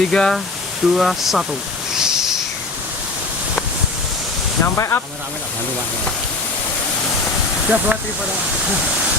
3, 2, 1. Nyampe up. Rame-rame tak bantu Mas. Udah buat tripod.